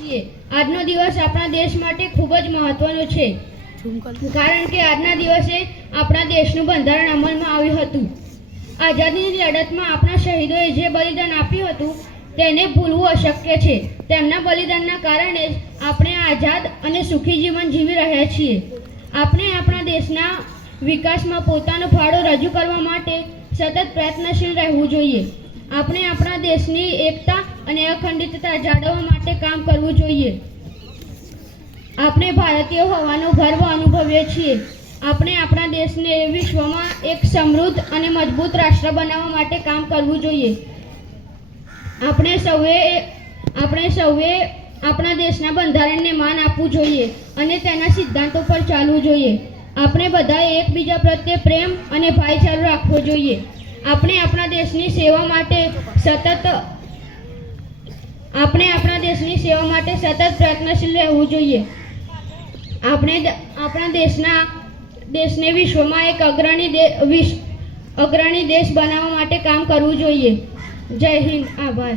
આજનો દિવસ આપણા દેશ માટે ખૂબ જ મહત્વનો છે, કારણ કે આજના દિવસે આપણા દેશનું બંધારણ અમલમાં આવ્યું હતું. આઝાદીની લડતમાં આપણા શહીદોએ જે બલિદાન આપ્યું હતું તેને ભૂલવું અશક્ય છે. તેમના બલિદાનના કારણે જ આપણે આઝાદ અને સુખી જીવન જીવી રહ્યા છીએ. આપણે આપણા દેશના વિકાસમાં પોતાનો ફાળો રજૂ કરવા માટે સતત પ્રયત્નશીલ રહેવું જોઈએ. આપણે આપણા દેશની એકતા અને અખંડિતતા જાળવવા માટે કામ કરવું જોઈએ. આપણે ભારતીય હોવાનો ગર્વ અનુભવીએ છીએ. આપણે આપણા દેશને વિશ્વમાં એક સમૃદ્ધ અને મજબૂત રાષ્ટ્ર બનાવવા માટે કામ કરવું જોઈએ. આપણે સૌએ આપણા દેશના બંધારણને માન આપવું જોઈએ અને તેના સિદ્ધાંતો પર ચાલવું જોઈએ. આપણે બધાએ એકબીજા પ્રત્યે પ્રેમ અને ભાઈચારો રાખવો જોઈએ. આપણે આપણા દેશની સેવા માટે સતત પ્રયત્નશીલ રહેવું જોઈએ. આપણે આપણા દેશને વિશ્વમાં એક અગ્રણી દેશ બનાવવા માટે કામ કરવું જોઈએ. જય હિન્દ. આભાર.